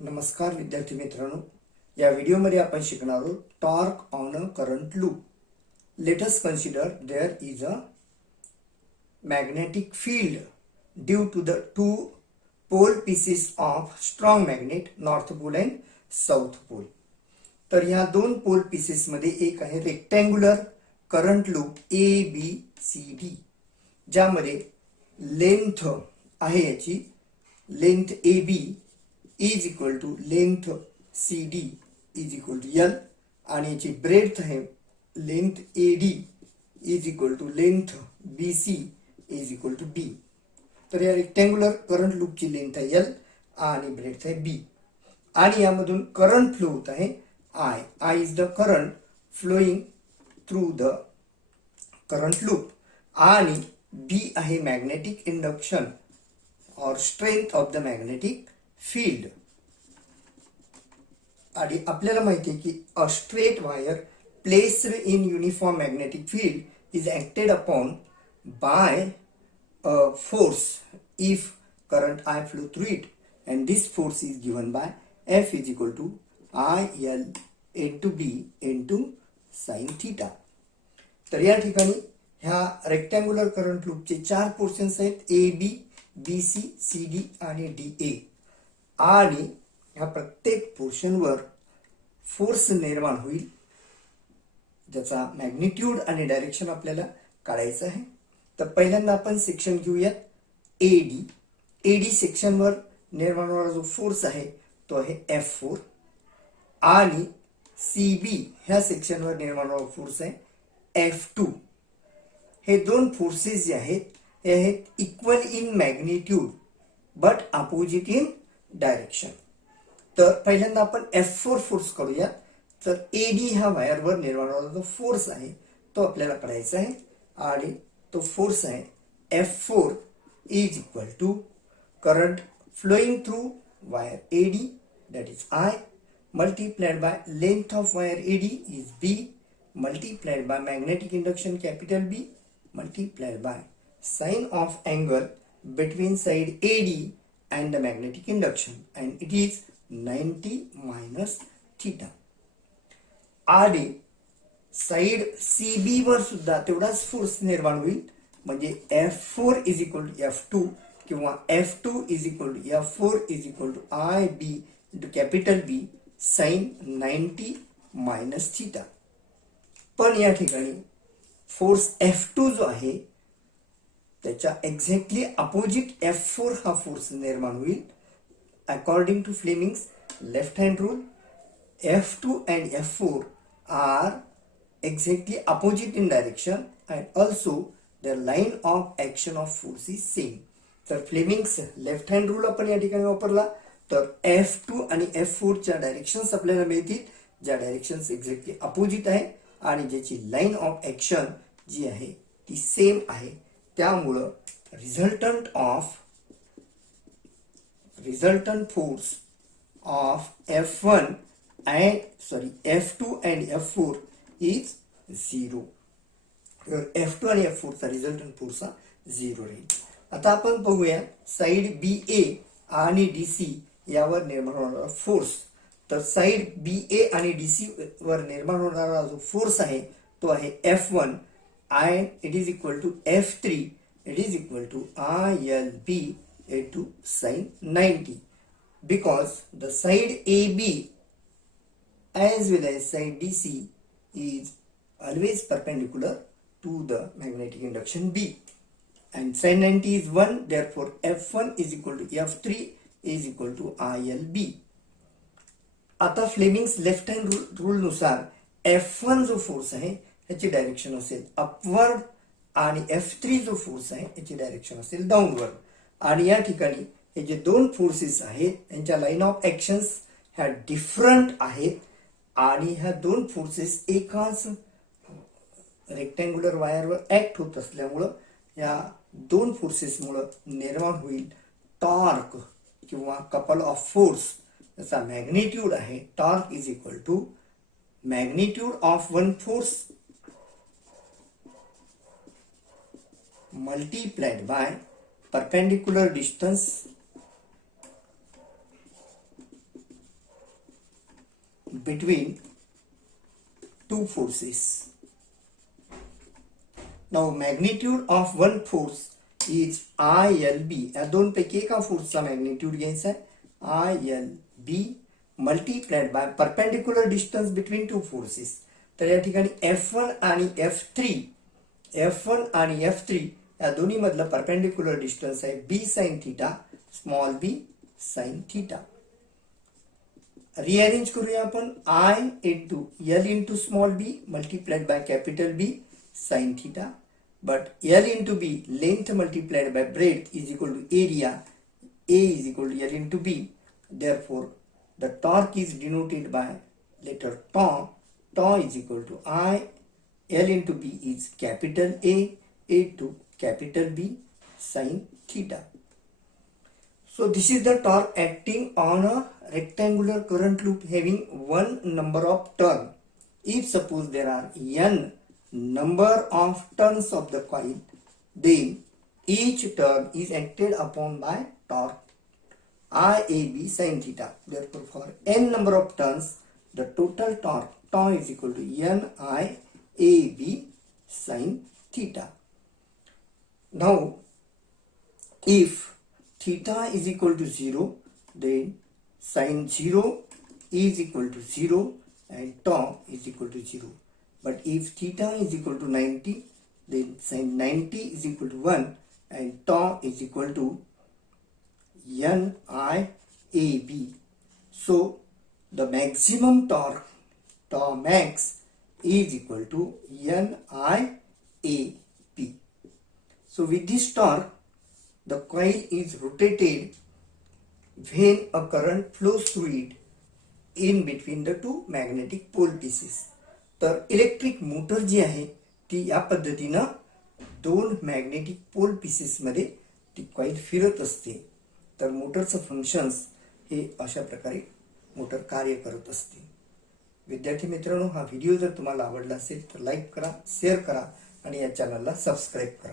नमस्कार विद्यार्थी मित्रांनो, या व्हिडिओमध्ये आपण शिकणार आहोत torque on a current loop. Let us consider there is a magnetic field due to the two pole pieces of strong magnet, north pole and south pole. तर ह्या दोन पोल पीसेस मध्ये एक आहे रेक्टँग्युलर करंट लूप ABCD, ज्यामध्ये length आहे याची length AB is equal to length CD is equal to L आणि याची ब्रेड्थ आहे length AD is equal to length BC is equal to D. तर या रेक्टँग्युलर करंट लूपची लेंथ आहे L आणि ब्रेड्थ आहे B आणि यामधून करंट फ्लो होत आहे I is the current flowing through the current loop आणि B आहे मॅग्नेटिक इंडक्शन और strength of the magnetic field. आणि आपल्याला माहिती आहे की a straight wire placed in uniform magnetic field is acted upon bye a force if current I flow through it, and this force is given by F is equal to IL into B into sin theta. तर या ठिकाणी ह्या rectangular current लूपचे चार portions आहेत AB, BC, CD आणि DA आणि ह्या प्रत्येक पोर्शनवर फोर्स निर्माण होईल ज्याचा मॅग्निट्यूड आणि डायरेक्शन आपल्याला काढायचं आहे. तर पहिल्यांदा आपण सेक्शन घेऊयात एडी सेक्शनवर निर्माण होणारा जो फोर्स आहे तो आहे F4 आणि CB ह्या सेक्शनवर निर्माण होणारा फोर्स आहे F2. हे दोन फोर्सेस जे आहेत हे आहेत equal in magnitude but opposite in direction. तर पहिल्यांदा आपण F4 फोर्स करूया. तर AD ह्या वायरवर निर्माण होणारा जो फोर्स आहे तो आपल्याला काढायचा आहे आणि तो फोर्स आहे F4 is equal to current flowing through wire AD that is I multiplied by length of wire AD is B multiplied by magnetic induction capital B multiplied by sine of angle between side AD and the magnetic induction, and it is 90 minus theta. आणि side CB वर सुद्धा तेवढाच force निर्माण होईल म्हणजे F4 is equal to F2 किंवा F2 is equal to F4 is equal to IB into capital B sine 90 minus theta. पण या ठिकाणी फोर्स F2 जो आहे त्याच्या एक्झॅक्टली अपोजिट F4 हा फोर्स निर्माण होईल. According to Fleming's left hand rule F2 and F4 are exactly opposite in direction and also the line of action of force is same. तर फ्लेमिंग्स लेफ्ट हँड रूल आपण या ठिकाणी वापरला तर F2 आणि F4 च्या डायरेक्शन्स आपल्याला मिळतील ज्या डायरेक्शन्स एक्झॅक्टली अपोजिट आहे आणि ज्याची लाईन ऑफ ऍक्शन जी आहे ती सेम आहे. त्यामुळं resultant force of F2 and F4 is 0. F2 आणि F4 चा रिझल्टंट फोर्स हा 0 राहील. आता आपण बघूया साइड BA आणि DC यावर निर्माण होणारा फोर्स. तर साइड BA आणि DC वर निर्माण होणारा जो फोर्स आहे तो आहे F1 and it is equal to F3 it is equal to ILB into sin 90 because the side AB as well as side DC is always perpendicular to the magnetic induction B and sin 90 is 1, therefore F1 is equal to F3 is equal to ILB. आता Fleming's left hand rule नुसार F1 जो force आहे याची direction असेल upward आणि F3 जो force आहे याची डायरेक्शन असेल डाऊनवर्ड. आणि या ठिकाणी हे जे दोन फोर्सेस आहेत यांच्या लाईन ऑफ ऍक्शन्स ह्या डिफरंट आहेत आणि ह्या दोन फोर्सेस एकाच रेक्टँग्युलर वायरवर ऍक्ट होत असल्यामुळं या दोन फोर्सेसमुळं निर्माण होईल टॉर्क किंवा कपल ऑफ फोर्स. त्याचा मॅग्निट्यूड आहे torque is equal to magnitude of one force multiplied by perpendicular distance between two forces. Now magnitude of one force is ILB. या दोन पैकी एका फोर्सचा मॅग्निट्यूड घ्यायचा आहे ILB multiplied by perpendicular distance between two forces. तर या ठिकाणी F1 आणि F3 या दोन्ही मधलं परपेंडिक्युलर डिस्टन्स आहे B sin theta, small b sin theta. Rearrange करूया आपण I into L into small b multiplied by capital B sin theta, but L into B length multiplied by breadth is equal to area, A is equal to L into B. Therefore the torque is denoted by letter tau is equal to I L into B is capital A to capital B sin theta. So this is the torque acting on a rectangular current loop having one number of turns. If suppose there are n number of turns of the coil, then each turn is acted upon by torque IAB sin theta. Therefore for n number of turns, the total torque tau is equal to NIAB sin theta. Now if theta is equal to 0, then sin 0 is equal to 0 and tau is equal to 0. But if theta is equal to 90, then sin 90 is equal to 1 and tau is equal to NIAB. So the maximum torque, tau max, is equal to NIAB. So with this torque, the coil is rotated when a current flows through it in between the two magnetic pole pieces. तर electric motor जी आहे ती या पद्धतीनं दोन magnetic pole pieces मध्ये ती coil फिरत असते. तर मोटरचं फंक्शन्स हे अशा प्रकारे मोटर कार्य करत असते. विद्यार्थी मित्रांनो, हा व्हिडिओ जर तुम्हाला आवडला असेल तर लाईक करा, शेअर करा आणि या चॅनलला सबस्क्राईब करा.